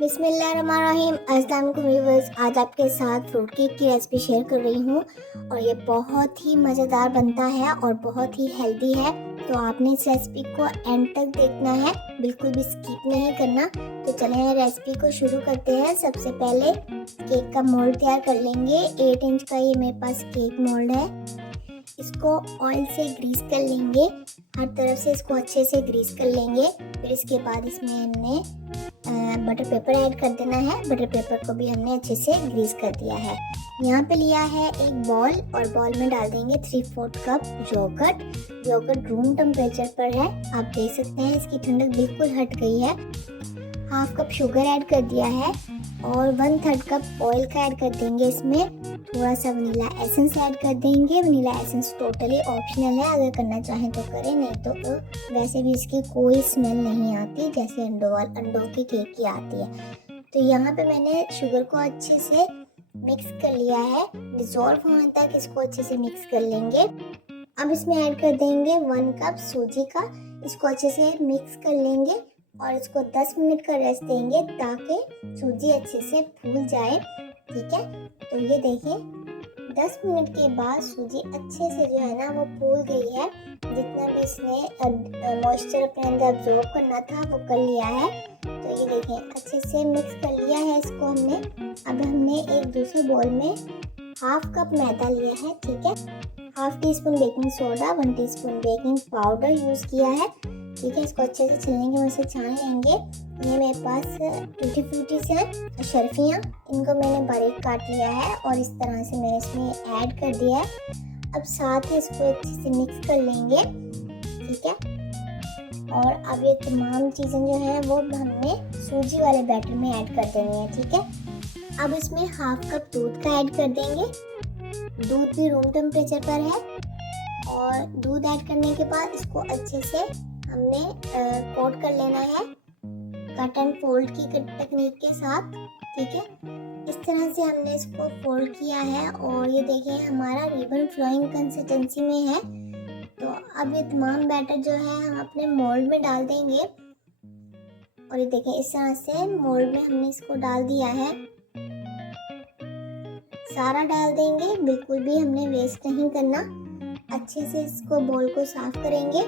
बिस्मिल्लाहिर्रहमानिर्रहीम। अस्सलाम वालेकुम व्यूअर्स। आज आपके साथ फ्रूट केक की रेसिपी शेयर कर रही हूँ और ये बहुत ही मज़ेदार बनता है और बहुत ही हेल्दी है। तो आपने इस रेसिपी को एंड तक देखना है, बिल्कुल भी स्किप नहीं करना। तो चलें रेसिपी को शुरू करते हैं। सबसे पहले केक का मोल्ड तैयार कर लेंगे। 8 इंच का ये मेरे पास केक मोल्ड है। इसको ऑयल से ग्रीस कर लेंगे, हर तरफ से इसको अच्छे से ग्रीस कर लेंगे। फिर इसके बाद इसमें हमने बटर पेपर ऐड कर देना है। बटर पेपर को भी हमने अच्छे से ग्रीस कर दिया है। यहाँ पे लिया है एक बॉल और बॉल में डाल देंगे 3/4 कप योगर्ट रूम टेम्परेचर पर है। आप देख सकते हैं इसकी ठंडक बिल्कुल हट गई है। हाफ कप शुगर ऐड कर दिया है और 1/3 कप ऑयल का ऐड कर देंगे। इसमें थोड़ा सा वनीला एसेंस ऐड कर देंगे। वनीला एसेंस टोटली ऑप्शनल है, अगर करना चाहें तो करें, नहीं तो वैसे भी इसकी कोई स्मेल नहीं आती जैसे अंडों के केक की आती है। तो यहाँ पे मैंने शुगर को अच्छे से मिक्स कर लिया है। डिजोल्व होने तक इसको अच्छे से मिक्स कर लेंगे। अब इसमें ऐड कर देंगे 1 कप सूजी का। इसको अच्छे से मिक्स कर लेंगे और इसको 10 मिनट का रेस्ट देंगे ताकि सूजी अच्छे से फूल जाए। ठीक है, तो ये देखिए 10 मिनट के बाद सूजी अच्छे से जो है ना वो फूल गई है। जितना भी इसने मॉइस्चर अपने अंदर अब्जॉर्ब करना था वो कर लिया है। तो ये देखिए अच्छे से मिक्स कर लिया है इसको हमने। अब हमने एक दूसरे बोल में हाफ कप मैदा लिया है। ठीक है, half tea spoon baking soda, 1 teaspoon baking powder use किया है। ठीक है, इसको अच्छे से छलने की मदद से छान लेंगे। ये मेरे पास टूटी फ्रूटी से शर्फियाँ, इनको मैंने बारीक काट लिया है और इस तरह से मैंने इसमें ऐड कर दिया है। अब साथ ही इसको अच्छे से मिक्स कर लेंगे। ठीक है, और अब ये तमाम चीज़ें जो हैं वो हमने सूजी वाले बैटर में ऐड कर देनी है। ठीक है, अब इसमें हाफ कप दूध का ऐड कर देंगे। दूध भी रूम टेम्परेचर पर है और दूध ऐड करने के बाद इसको अच्छे से हमने कोट कर लेना है कट एंड फोल्ड की टेक्निक के साथ। ठीक है, इस तरह से हमने इसको फोल्ड किया है और ये देखें हमारा रिबन फ्लोइंग कंसिस्टेंसी में है। तो अब ये तमाम बैटर जो है हम अपने मोल्ड में डाल देंगे और ये देखें इस तरह से मोल्ड में हमने इसको डाल दिया है। सारा डाल देंगे, बिल्कुल भी हमने वेस्ट नहीं करना। अच्छे से इसको बोल को साफ करेंगे।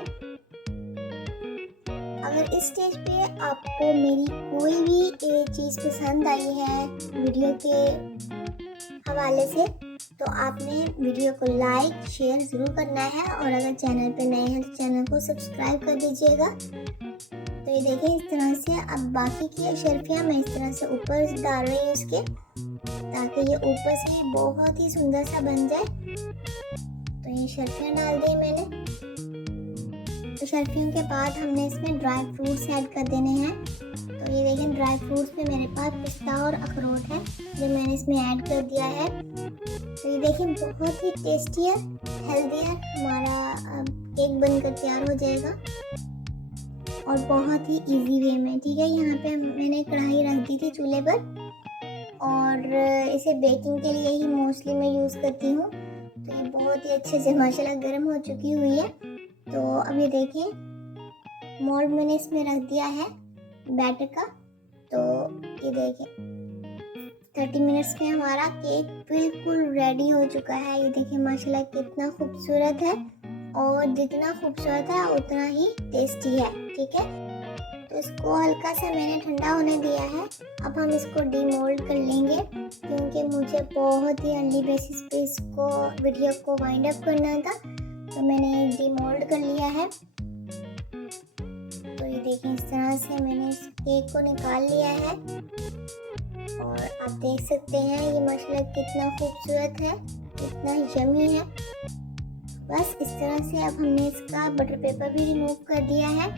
अगर इस स्टेज पे आपको मेरी कोई भी चीज़ पसंद आई है वीडियो के हवाले से तो आपने वीडियो को लाइक शेयर ज़रूर करना है और अगर चैनल पे नए हैं तो चैनल को सब्सक्राइब कर दीजिएगा। तो ये देखें इस तरह से अब बाकी की शर्फियाँ मैं इस तरह से ऊपर डाल रही हूँ इसके, ताकि ये ऊपर से बहुत ही सुंदर सा बन जाए। तो ये शर्फियाँ डाल दी मैंने। तो शर्फियों के बाद हमने इसमें ड्राई फ्रूट्स ऐड कर देने हैं। तो ये देखें ड्राई फ्रूट्स में मेरे पास पिस्ता और अखरोट है जो मैंने इसमें ऐड कर दिया है। तो ये देखें बहुत ही टेस्टियर हेल्दियर हमारा केक बनकर तैयार हो जाएगा और बहुत ही इजी वे में। ठीक है, यहाँ पे मैंने कढ़ाई रख दी थी चूल्हे पर और इसे बेकिंग के लिए ही मोस्टली मैं यूज़ करती हूँ। तो ये बहुत ही अच्छे से माशाल्लाह गर्म हो चुकी हुई है। तो अब ये देखें मोल्ड मैंने इसमें रख दिया है बैटर का। तो ये देखें 30 मिनट्स में हमारा केक बिल्कुल रेडी हो चुका है। ये देखें माशाल्लाह कितना खूबसूरत है और जितना खूबसूरत है उतना ही टेस्टी है। ठीक है, तो इसको हल्का सा मैंने ठंडा होने दिया है। अब हम इसको डीमोल्ड कर लेंगे क्योंकि मुझे बहुत ही अर्ली बेसिस पे इसको वीडियो को वाइंड अप करना था। तो मैंने डीमोल्ड कर लिया है। तो ये देखें इस तरह से मैंने इस केक को निकाल लिया है और आप देख सकते हैं ये माशाल्लाह कितना खूबसूरत है, कितना यमी है। बस इस तरह से अब हमने इसका बटर पेपर भी रिमूव कर दिया है।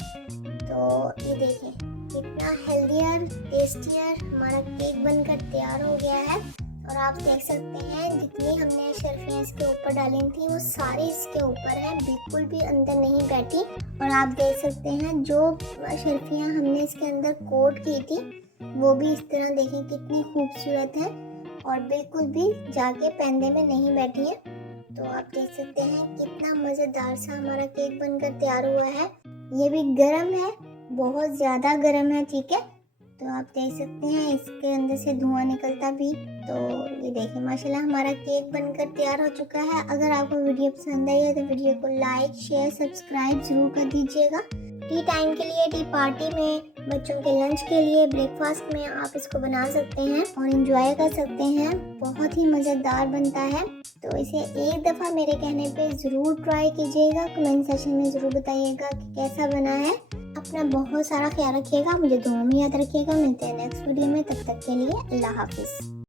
तो ये देखें कितना हेल्दियर टेस्टियर हमारा केक बनकर तैयार हो गया है। और आप देख सकते हैं जितनी हमने शर्फियाँ इसके ऊपर डाली थी वो सारी इसके ऊपर है, बिल्कुल भी अंदर नहीं बैठी। और आप देख सकते हैं जो शर्फियाँ हमने इसके अंदर कोट की थी वो भी इस तरह देखें कितनी खूबसूरत है और बिल्कुल भी जाके पैंदे में नहीं बैठी है। तो आप देख सकते हैं कितना मज़ेदार सा हमारा केक बनकर तैयार हुआ है। ये भी गर्म है, बहुत ज़्यादा गर्म है। ठीक है, तो आप देख सकते हैं इसके अंदर से धुआं निकलता भी। तो ये देखिए माशाल्लाह हमारा केक बनकर तैयार हो चुका है। अगर आपको वीडियो पसंद आई है तो वीडियो को लाइक शेयर सब्सक्राइब ज़रूर कर दीजिएगा। टी टाइम के लिए, टी पार्टी में, बच्चों के लंच के लिए, ब्रेकफास्ट में आप इसको बना सकते हैं और इंजॉय कर सकते हैं। बहुत ही मज़ेदार बनता है। तो इसे एक दफ़ा मेरे कहने पे ज़रूर ट्राई कीजिएगा। कमेंट सेक्शन में ज़रूर बताइएगा कि कैसा बना है। अपना बहुत सारा ख्याल रखिएगा, मुझे दुआ में याद रखिएगा। मिलते हैं नेक्स्ट वीडियो में, तब तक के लिए अल्लाह हाफिज़।